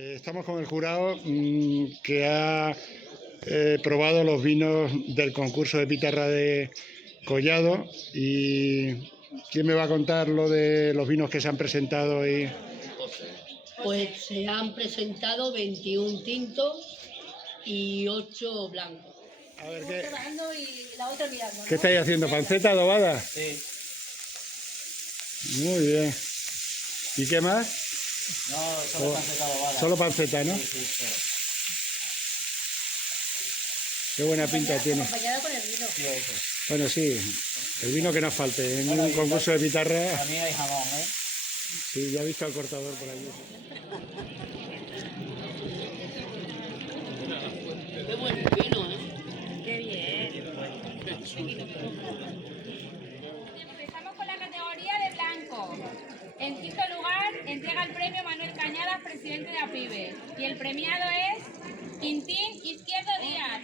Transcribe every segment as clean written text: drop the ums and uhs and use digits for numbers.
Estamos con el jurado que ha probado los vinos del concurso de Pitarra de Collado. ¿Y quién me va a contar lo de los vinos que se han presentado hoy? Pues se han presentado 21 tintos y 8 blancos. A ver, ¿Qué estáis haciendo? ¿Panceta adobada? Sí. Muy bien. ¿Y qué más? No, solo panceta adobada. Solo panceta, ¿no? Sí, sí. Qué buena pinta tiene. Acompañada con el vino. Sí, eso. Bueno, sí, el vino que nos falte. En un concurso de Pitarra. También hay jamón, ¿eh? Sí, ya he visto al cortador por allí. Qué buen vino, ¿eh? Qué bien. Empezamos con la categoría de blanco. En quinto lugar, entrega el premio Manuel Cañadas, presidente de APIVE. Y el premiado es Quintín Izquierdo Díaz.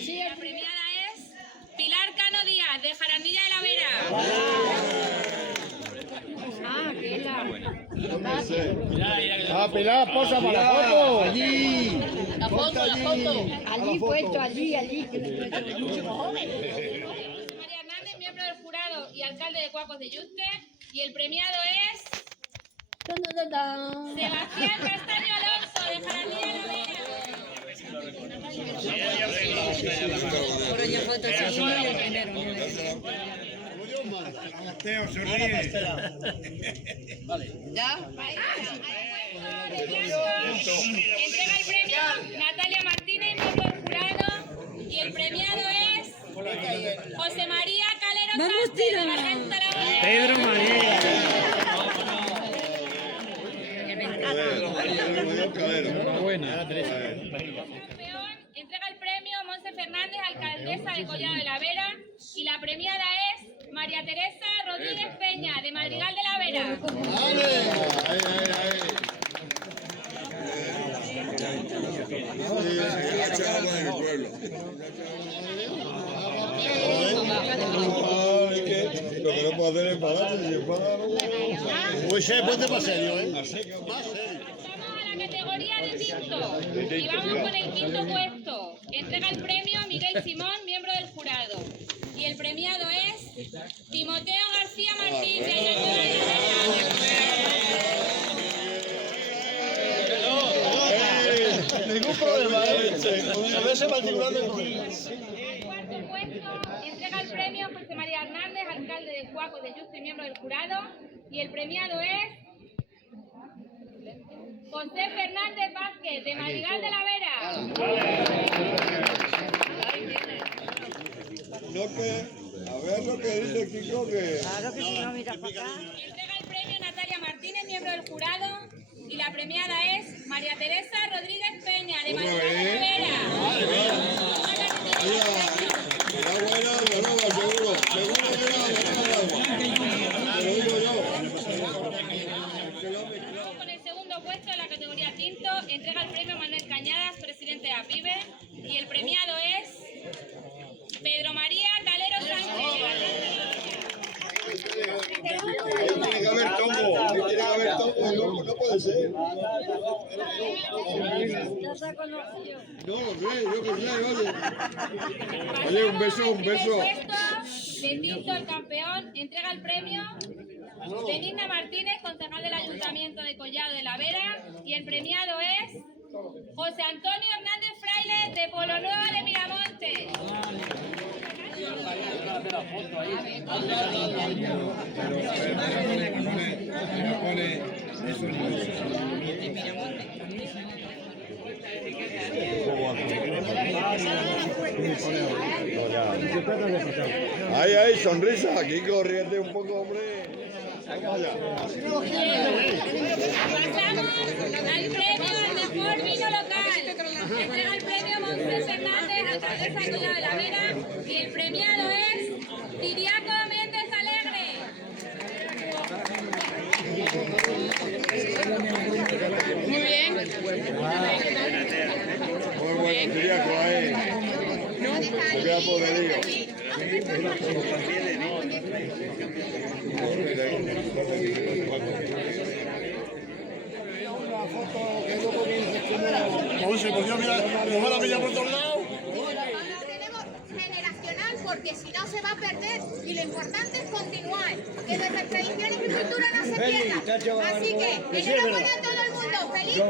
Sí, la premiada es Pilar Cano Díaz, de Jarandilla de la Vera. Ah, qué la. Pilar, posa para la foto. Allí. La foto. Allí puesto, allí. María Hernández, miembro del jurado y alcalde de Cuacos de Yuste. Y el premiado es Sebastián Castaño Alonso, de Jarandilla de la Vera. Entrega el premio Natalia Martínez, miembro del jurado, y el premiado es José María Calero Sánchez, de Garganta la Vera. Pedro María. Campeón, entrega el premio Monse Fernández, alcaldesa de Collado de la Vera, y la premiada es María Teresa Rodríguez Peña, de Madrigal de la Vera. Lo que no puedo hacer es pagarse, si paga, no. Pues ponte más serio, ¿eh? Pasamos a la categoría de tinto y vamos con el quinto puesto. Entrega el premio Miguel Simón, miembro del jurado. Y el premiado es Timoteo García Martín, de Ayuntamiento de la Vera. Ningún problema, ¿eh? A veces va figurando en El cuarto puesto entrega el premio José María Hernández, alcalde de Cuacos de Yuste, miembro del jurado. Y el premiado es José Fernández Vázquez, de Madrigal de la Vera. No que, a ver lo que dice Kiko, que... Claro que si no miras para acá. Entrega el premio Natalia Martínez, miembro del jurado. Y la premiada es María Teresa Rodríguez Peña, de Madrigal de la Vera. Será buena, pero no, seguro. Seguro que no, te lo digo yo. Vamos con el segundo puesto en la categoría tinto. Entrega el premio Manuel Cañadas, presidente de APIVE. Y el premiado es Pedro María Calero Sánchez. Tiene que haber tombo, no puede ser. Ya se ha conocido. No, hombre, yo que sé, oye. Oye, un beso. Puesto de tinto, el campeón, entrega el premio Benigna Martínez, concejal del Ayuntamiento de Collado de la Vera. Y el premiado es José Antonio Hernández Fraile, de Polo Nuevo de Miramonte. Ahí, sonrisa, Kiko, ríete un poco, hombre. Pasamos al premio al mejor vino local. Entrega el premio Monse Fernández, alcaldesa de Collado de la Vera. Y el premiado es Tiriaco Méndez Alegre. Muy bueno, Tiriaco, ahí. No voy a poder Una foto que luego dices que no. Oye, pues yo mira, nos va la bella por todos lados. Lo tenemos generacional porque si no se va a perder y lo importante es continuar, que nuestras tradiciones y cultura no se pierdan. Así que enhorabuena a todo el mundo, feliz